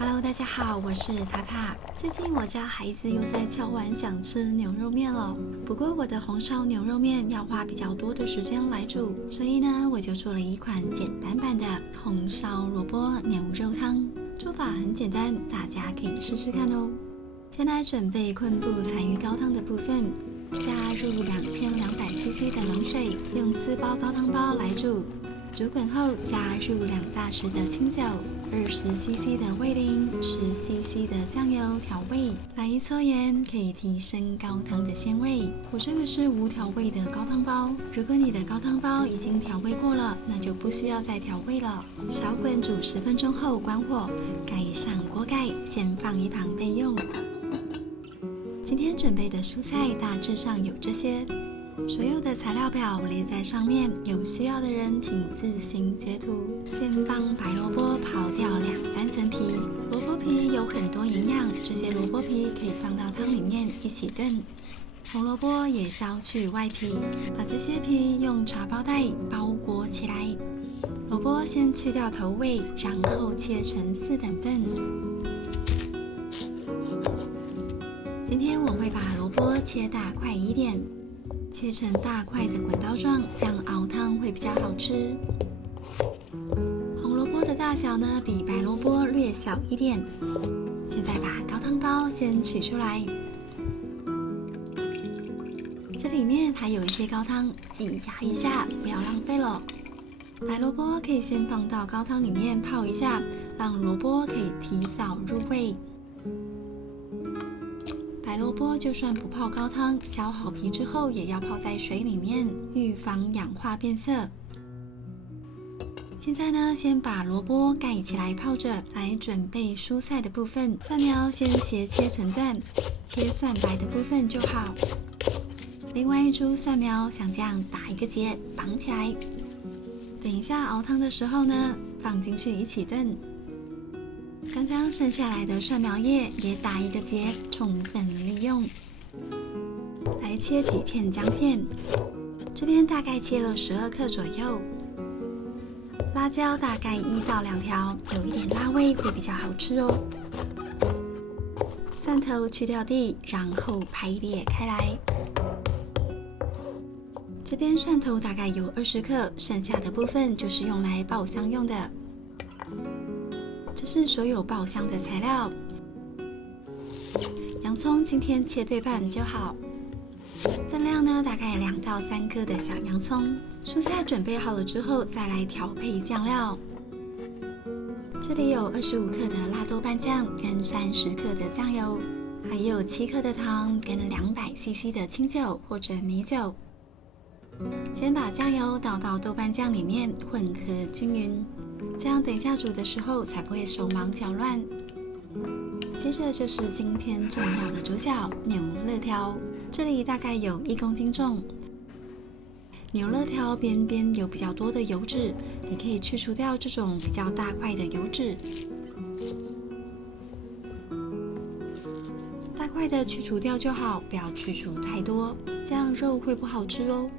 Hello， 大家好，我是塔塔。最近我家孩子又在敲碗想吃牛肉面了，不过我的红烧牛肉面要花比较多的时间来煮，所以呢，我就做了一款简单版的红烧萝卜牛肉汤。做法很简单，大家可以试试看哦。先来准备昆布柴鱼高汤的部分，加入2200cc 的冷水，用4包高汤包来煮。煮滚后，加入2大匙的清酒，20cc 的味淋，10cc 的酱油调味，来一撮盐，可以提升高汤的鲜味。我这个是无调味的高汤包，如果你的高汤包已经调味过了，那就不需要再调味了。小滚煮10分钟后关火，盖上锅盖，先放一旁备用。今天准备的蔬菜大致上有这些。所有的材料表我列在上面，有需要的人请自行截图。先帮白萝卜刨掉2-3层皮，萝卜皮有很多营养，这些萝卜皮可以放到汤里面一起炖。红萝卜也削去外皮，把这些皮用茶包袋包裹起来。萝卜先去掉头尾，然后切成4等份。今天我会把萝卜切大块一点。切成大块的滚刀状，这样熬汤会比较好吃。红萝卜的大小呢，比白萝卜略小一点。现在把高汤包先取出来，这里面还有一些高汤，挤压一下，不要浪费了。白萝卜可以先放到高汤里面泡一下，让萝卜可以提早入味。白萝卜就算不泡高汤，削好皮之后也要泡在水里面，预防氧化变色。现在呢，先把萝卜盖起来泡着，来准备蔬菜的部分。蒜苗先斜切成段，切蒜白的部分就好。另外一株蒜苗像这样打一个结，绑起来。等一下熬汤的时候呢，放进去一起炖。刚刚剩下来的蒜苗叶也打一个结，充分利用。来切几片姜片，这边大概切了12克左右。辣椒大概1到2条，有一点辣味会比较好吃哦。蒜头去掉蒂，然后排列开来。这边蒜头大概有20克，剩下的部分就是用来爆香用的。这是所有爆香的材料。洋葱今天切对半就好，分量呢大概2到3颗的小洋葱。蔬菜准备好了之后，再来调配酱料。这里有25克的辣豆瓣酱跟30克的酱油，还有7克的糖跟200cc 的清酒或者美酒。先把酱油倒到豆瓣酱里面混合均匀。这样等一下煮的时候才不会手忙脚乱。接着就是今天重要的主角牛肋条，这里大概有1公斤重。牛肋条边边有比较多的油脂，你可以去除掉这种比较大块的油脂。大块的去除掉就好，不要去除太多，这样肉会不好吃哦。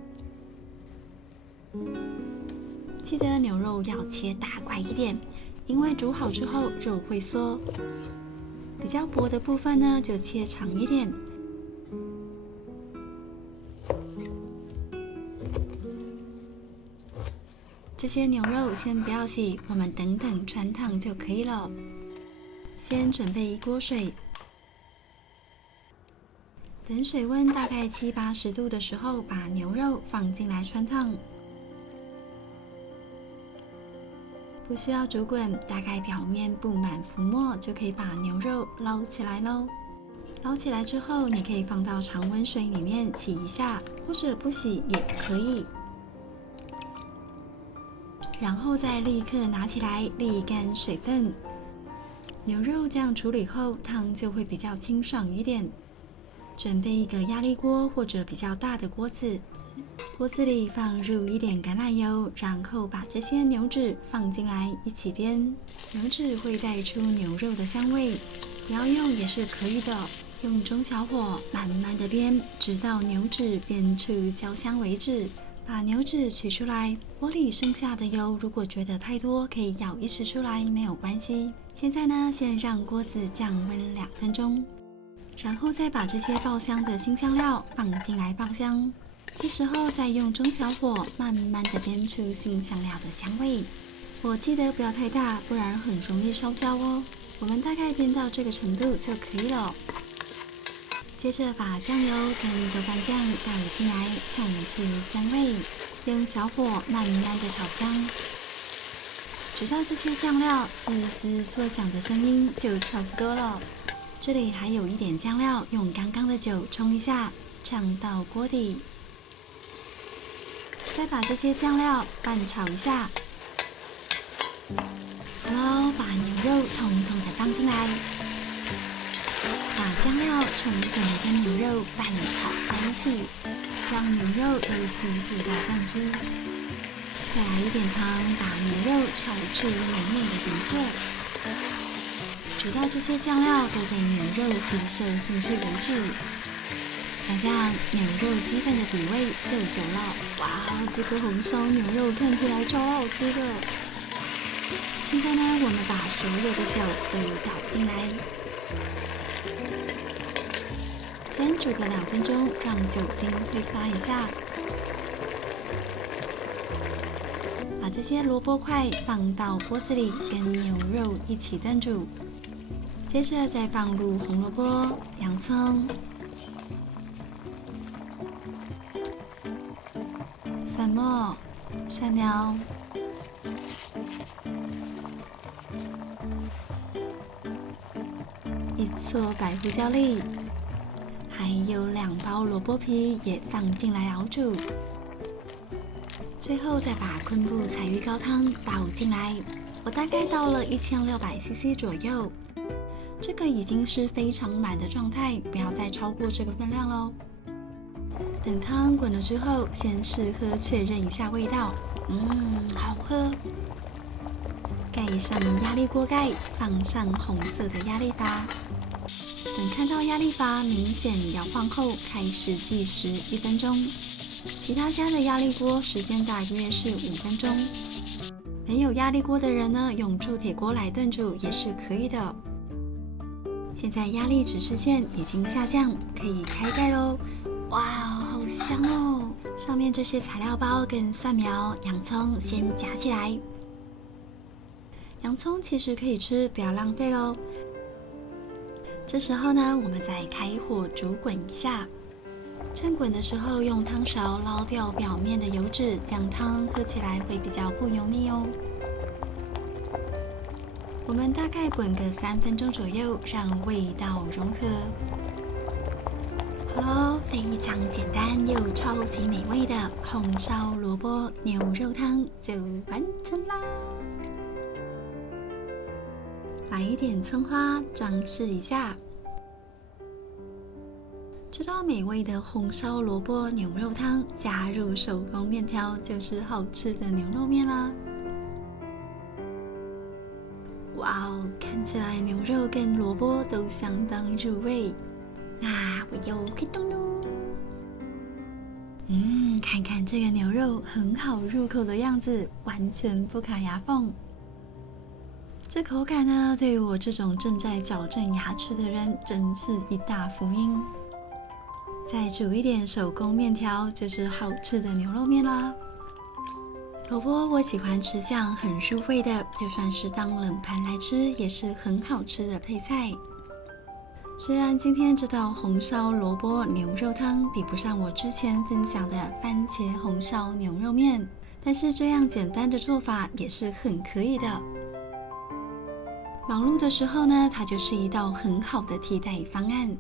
记得牛肉要切大块一点，因为煮好之后肉会缩。比较薄的部分呢，就切长一点。这些牛肉先不要洗，我们等等穿烫就可以了。先准备1锅水，等水温大概70-80度的时候，把牛肉放进来穿烫。不需要煮滚，大概表面布满浮沫就可以把牛肉捞起来喽。捞起来之后，你可以放到常温水里面洗一下，或者不洗也可以。然后再立刻拿起来沥干水分。牛肉这样处理后，汤就会比较清爽一点。准备一个压力锅或者比较大的锅子。锅子里放入一点橄榄油，然后把这些牛脂放进来一起煸。牛脂会带出牛肉的香味，不要用也是可以的。用中小火慢慢的煸，直到牛脂变出焦香为止。把牛脂取出来，锅里剩下的油如果觉得太多，可以舀一匙出来，没有关系。现在呢，先让锅子降温2分钟，然后再把这些爆香的新香料放进来爆香。这时候再用中小火慢慢的煸出新香料的香味，火记得不要太大，不然很容易烧焦哦。我们大概煸到这个程度就可以了。接着把酱油跟豆瓣酱倒进来，炝出香味，用小火慢慢的炒香，直到这些酱料滋滋作响的声音就差不多了。这里还有一点酱料，用刚刚的酒冲一下，炝到锅底。再把这些酱料拌炒一下，然后把牛肉统统的放进来，把酱料充分的跟牛肉拌炒在一起，将牛肉都吸附到酱汁。再来一点汤，把牛肉炒出美美的底色，直到这些酱料都被牛肉吸收进去为止。想象牛肉鸡饭的底味就有了。哇，这个红烧牛肉看起来超好吃的。现在呢，我们把所有的酒都倒进来，先煮个2分钟，让酒精挥发一下。把这些萝卜块放到锅子里，跟牛肉一起炖煮。接着再放入红萝卜、洋葱、粉末、蒜苗、1撮白胡椒粒，还有2包萝卜皮也放进来熬煮。最后再把昆布彩玉高汤倒进来，我大概倒了1600cc 左右，这个已经是非常满的状态，不要再超过这个分量咯。等汤滚了之后，先试喝确认一下味道，好喝。盖上压力锅盖，放上红色的压力阀。等看到压力阀明显摇晃后，开始计时1分钟。其他家的压力锅时间大约是5分钟。没有压力锅的人呢，用铸铁锅来炖煮也是可以的。现在压力指示线已经下降，可以开盖咯。哇，好香哦！上面这些材料包跟蒜苗、洋葱先夹起来。洋葱其实可以吃，不要浪费咯。这时候呢，我们再开火煮滚一下。趁滚的时候，用汤勺捞掉表面的油脂，这样汤喝起来会比较不油腻哦。我们大概滚个3分钟左右，让味道融合。好咯，非常简单又超级美味的红烧萝卜牛肉汤就完成啦！来一点葱花装饰一下。这道美味的红烧萝卜牛肉汤，加入手工面条，就是好吃的牛肉面啦！哇哦，看起来牛肉跟萝卜都相当入味。那我又可以动喽！看看这个牛肉很好入口的样子，完全不卡牙缝。这口感呢，对于我这种正在矫正牙齿的人，真是一大福音。再煮一点手工面条，就是好吃的牛肉面啦。萝卜我喜欢吃酱很入味的，就算是当冷盘来吃，也是很好吃的配菜。虽然今天这道红烧萝卜牛肉汤比不上我之前分享的番茄红烧牛肉面，但是这样简单的做法也是很可以的。忙碌的时候呢，它就是一道很好的替代方案。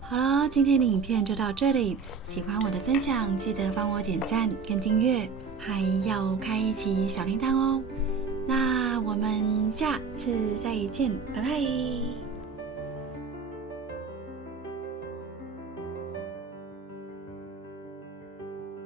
好了，今天的影片就到这里。喜欢我的分享，记得帮我点赞跟订阅，还要开启小铃铛哦。那我们下次再见，拜拜。